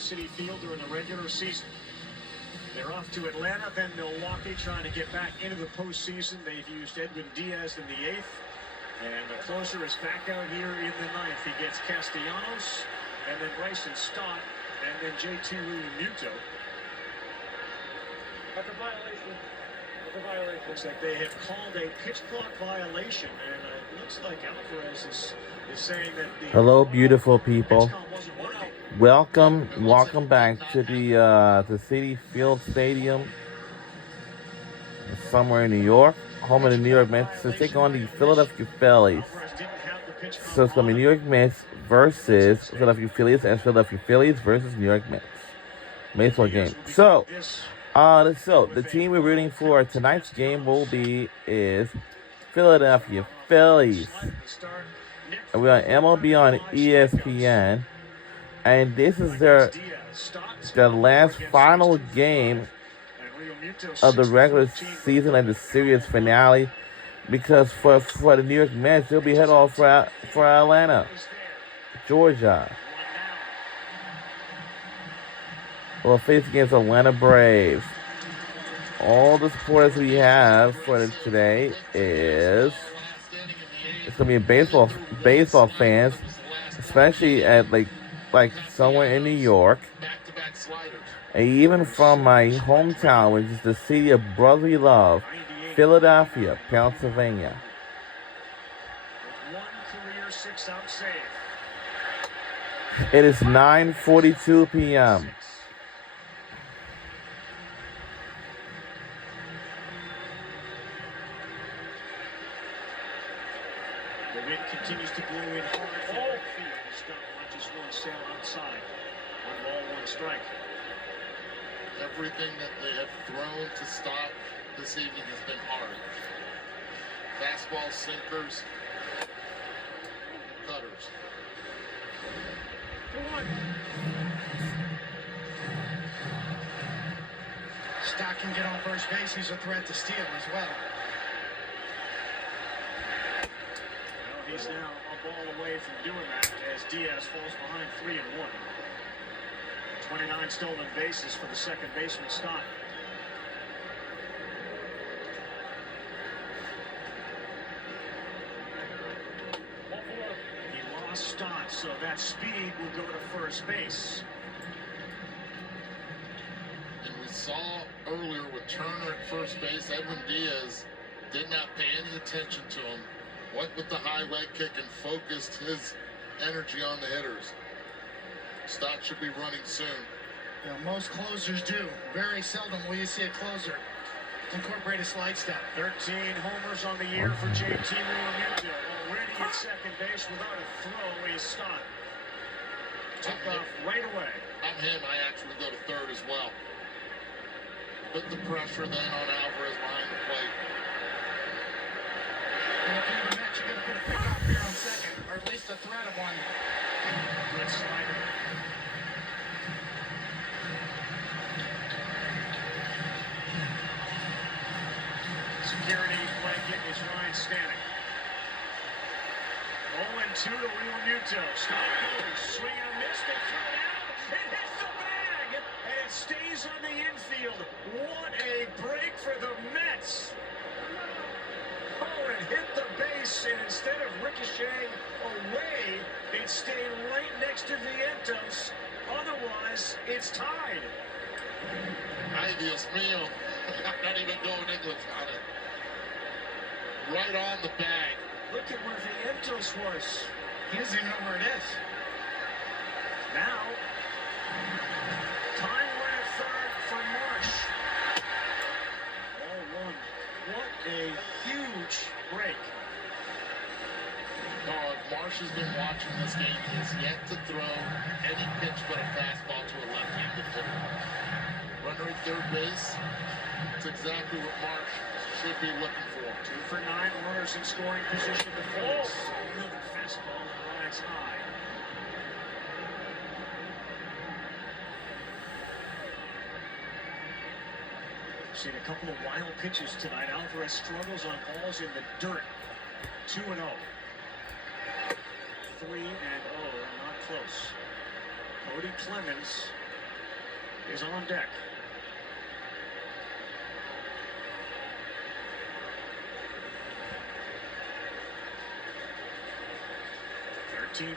City Field during the regular season. They're off to Atlanta, then Milwaukee, trying to get back into the postseason. They've used Edwin Diaz in the 8th, and the closer is back out here in the 9th. He gets Castellanos, and then Bryson Stott, and then JT Realmuto. That's a violation. That's a violation. Looks like they have called a pitch clock violation, and it looks like Alvarez is saying that the Hello, beautiful people. Welcome back to the Citi Field Stadium, somewhere in New York, home of the New York Mets, to take on the Philadelphia Phillies. So it's going to be New York Mets versus Philadelphia Phillies, and Philadelphia Phillies versus New York Mets. Baseball game. So the team we're rooting for tonight's game is Philadelphia Phillies. And we're on MLB on ESPN. And this is their last final game of the regular season and the series finale, because for the New York Mets, they'll be heading off for Atlanta, Georgia. We'll face against Atlanta Braves. All the supporters we have for today it's gonna be baseball fans, especially at like somewhere in New York, and even from my hometown, which is the city of brotherly love, Philadelphia, Pennsylvania. It is 9:42 p.m. The wind continues to blow in hard from the field. Scott watches one sail outside. 1 ball, 1 strike. Everything that they have thrown to stop this evening has been hard. Fastball, sinkers, cutters. Stott can get on first base. He's a threat to steal as well. He's now a ball away from doing that as Diaz falls behind 3-1. 29 stolen bases for the second baseman, Stott. He lost Stott, so that speed will go to first base. And we saw earlier with Turner at first base, Edwin Diaz did not pay any attention to him. Went with the high leg kick and focused his energy on the hitters. Stott should be running soon. You know, most closers do. Very seldom will you see a closer incorporate a slide step. 13 homers on the year for JT Realmuto. Already at second base without a throw is Stott. Took off right away. I'm him. I actually go to third as well. Put the pressure then on Alvarez behind the plate. And if you're the Mets, you're going to put a pick up here on second, or at least a threat of one. Good slider. Security blanket is Ryan Stanek. 0-2 to Realmuto. Stott goes, swing and a miss, they throw it out. It hits the bag, and it stays on the infield. What a break for the Mets. Oh, it hit the base, and instead of ricocheting away, it stayed right next to Vientos. Otherwise, it's tied. Ay, Dios mío. I'm not even going English on it. Right on the bag. Look at where Vientos was. He doesn't even know where it is. Now, time run at third for Marsh. Ball 1. What a huge break. Marsh has been watching this game. He has yet to throw any pitch but a fastball to a left-handed hitter. Runner at third base. It's exactly what Marsh should be looking for. 2 for 9 runners in scoring position. The Phillies. Another fastball rides high. Seen a couple of wild pitches tonight. Alvarez struggles on balls in the dirt. 2-0. 3-0, not close. Cody Clemens is on deck.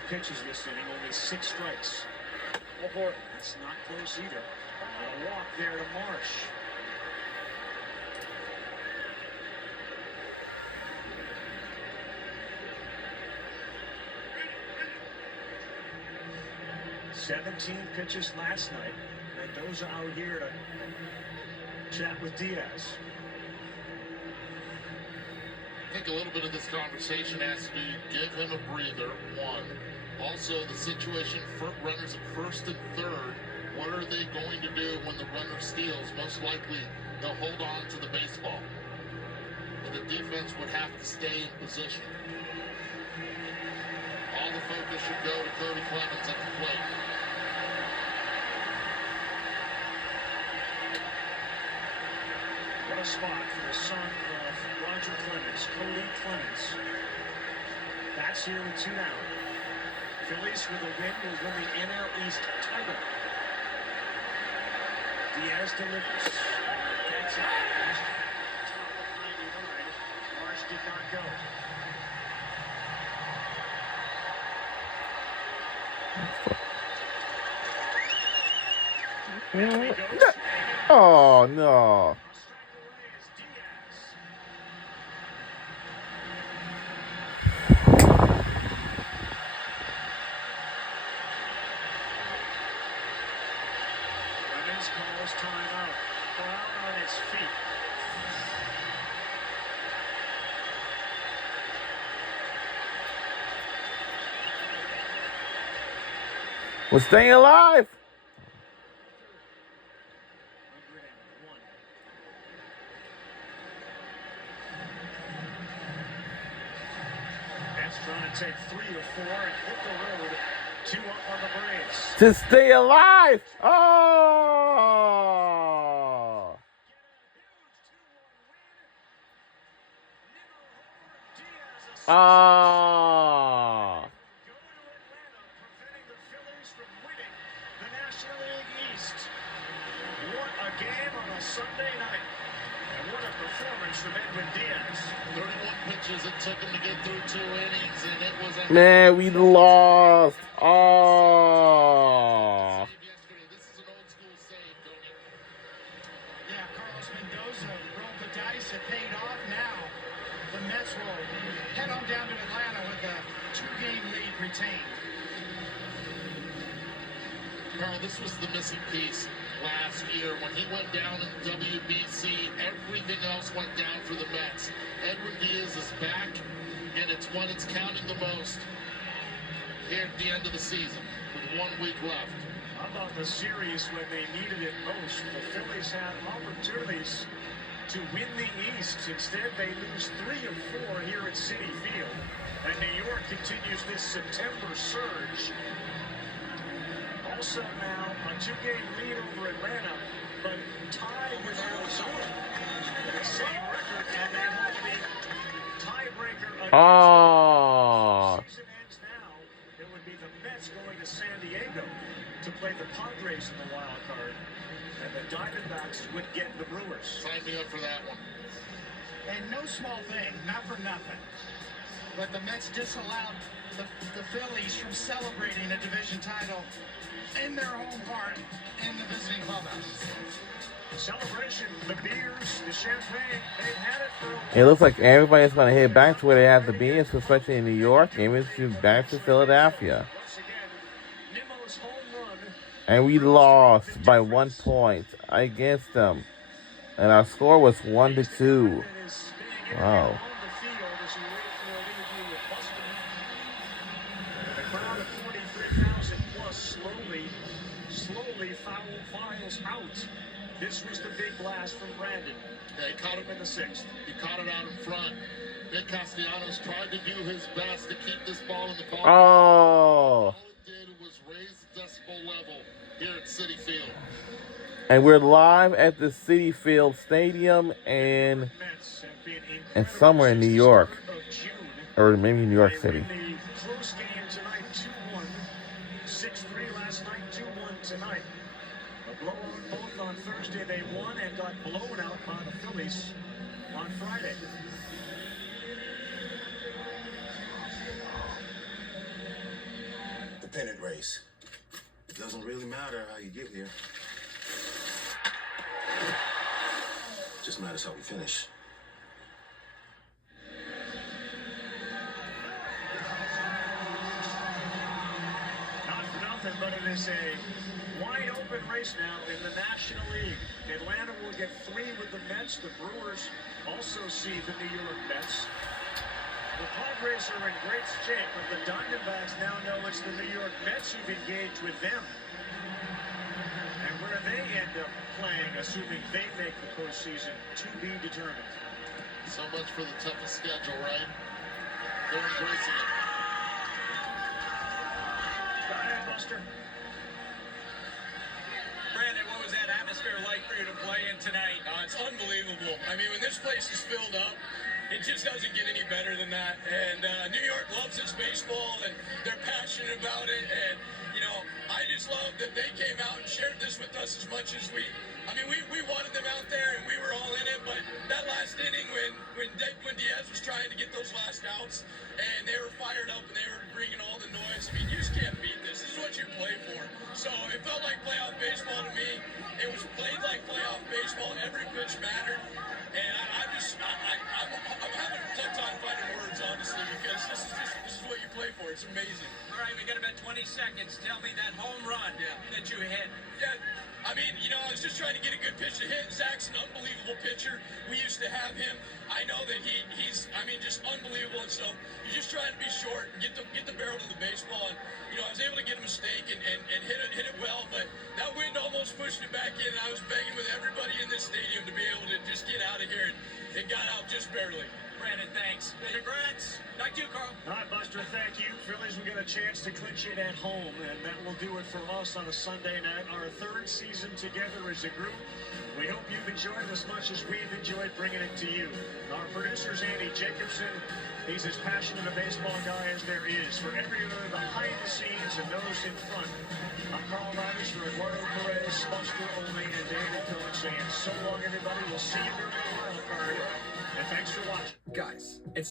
Pitches this inning, only 6 strikes. Oh boy, that's not close either. A walk there to Marsh. "17 pitches last night. Mendoza out here to chat with Diaz." I think a little bit of this conversation has to be give him a breather, one. Also, the situation for runners at first and third, what are they going to do when the runner steals? Most likely, they'll hold on to the baseball. But the defense would have to stay in position. All the focus should go to Cody Clemens at the plate. What a spot for the son of Roger Clemens, Cody Clemens. That's here with 2 down. Phillies with a win will win the NL East title. Diaz delivers. That's it. Top of 99. Marsh did not go. Now he goes. Oh, no. Calls timeout. Brown on his feet. We're staying alive. 101. That's trying to take 3 or 4 and hit the road. 2 up on the Braves. To stay alive. Oh. Ah. Go to Atlanta, preventing the Phillies from winning the National League East. What a game on a Sunday night. And what a performance from Edwin Diaz. 31 pitches it took him to get through 2 innings, and it was a... Man, we lost. Oh. This is an old school save, Tony. Yeah, Carlos Mendoza rolled the dice. It paid off. Now the Mets will head on down to Atlanta with a 2-game lead retained. Carl, this was the missing piece last year. When he went down in WBC, everything else went down for the Mets. Edwin Diaz is back, and it's when it's counting the most here at the end of the season with 1 week left. How about the series when they needed it most? The Phillies had opportunities to win the East. Instead, they lose 3 of 4 here at Citi Field. And New York continues this September surge. Also now a 2-game lead over Atlanta, but tied with Arizona. The same record, and they hold the tiebreaker against Oh. the season ends now. It would be the Mets going to San Diego to play the Padres in the wild card, and the Diamondbacks would get the Brewers. Sign me up for that one. And no small thing, not for nothing. But the Mets disallowed the Phillies from celebrating a division title in their home park in the visiting clubhouse. Celebration, the beers, the champagne, they've had it for a while. It looks like everybody's going to head back to where they have to be, especially in New York, and it's back to Philadelphia. Once again, Nimmo's home run. And we lost by 1 point against them. And our score was 1-2. Wow. On the field as he waited for a interview with Buster. The crowd of 43,000 plus slowly files out. This was the big blast from Brandon. Yeah, he caught him in the 6th. He caught it out in front. Nick Castellanos tried to do his best to keep this ball in the ball. Oh. All it did was raise the decibel level here at Citi Field. And we're live at the Citi Field Stadium and somewhere in New York. Or maybe New York City. The close game tonight, 2-1. 6-3 last night, 2-1 tonight. A blowout both on Thursday. They won and got blown out by the Phillies on Friday. The pennant race. It doesn't really matter how you get here. It just matters how we finish. Not for nothing, but it is a wide open race now in the National League. Atlanta will get 3 with the Mets. The Brewers also see the New York Mets. The Padres are in great shape, but the Diamondbacks now know it's the New York Mets who've engaged with them. And where they end up playing, assuming they make the postseason, to be determined. So much for the toughest schedule, right? They're embracing it. Go ahead, Buster. Brandon, what was that atmosphere like for you to play in tonight? It's unbelievable. I mean, when this place is filled up, it just doesn't get any better than that. And New York loves its baseball, and they're passionate about it. And, you know, I just love that they came out and shared this with us as much as we wanted them out there, and we were all in it. But that last inning, when Diaz was trying to get those last outs, and they were fired up, and they were bringing all the noise, I mean, you just can't beat this. This is what you play for. So it felt like playoff baseball to me. It was played like playoff baseball. Every pitch mattered. And I'm having a tough time finding words, honestly, because this is what you play for. It's amazing. All right, we got about 20 seconds. Tell me that home run that you hit. Yeah, I mean, you know, I was just trying to get a good pitch to hit. Zach's an unbelievable pitcher. We used to have him. I know that he's just unbelievable. And so you're just trying to be short and get the barrel to the baseball. And, you know, I was able to get a mistake and hit it well, but that wind almost pushed it back in. And I was begging with everybody in this stadium to be able to just get out of here. And it got out just barely. Brandon, thanks. Congrats. Back to you, Carl. All right, Buster, thank you. Phillies will get a chance to clinch it at home, and that will do it for us on a Sunday night. Our 3rd season together as a group. We hope you've enjoyed it as much as we've enjoyed bringing it to you. Our producer's Andy Jacobson. He's as passionate a baseball guy as there is. For everyone behind the scenes and those in front, I'm Carl Riders for Eduardo Perez, Buster Olney, and David Cohen saying so long, everybody. We'll see you during the wild card, and thanks for watching. Guys, it's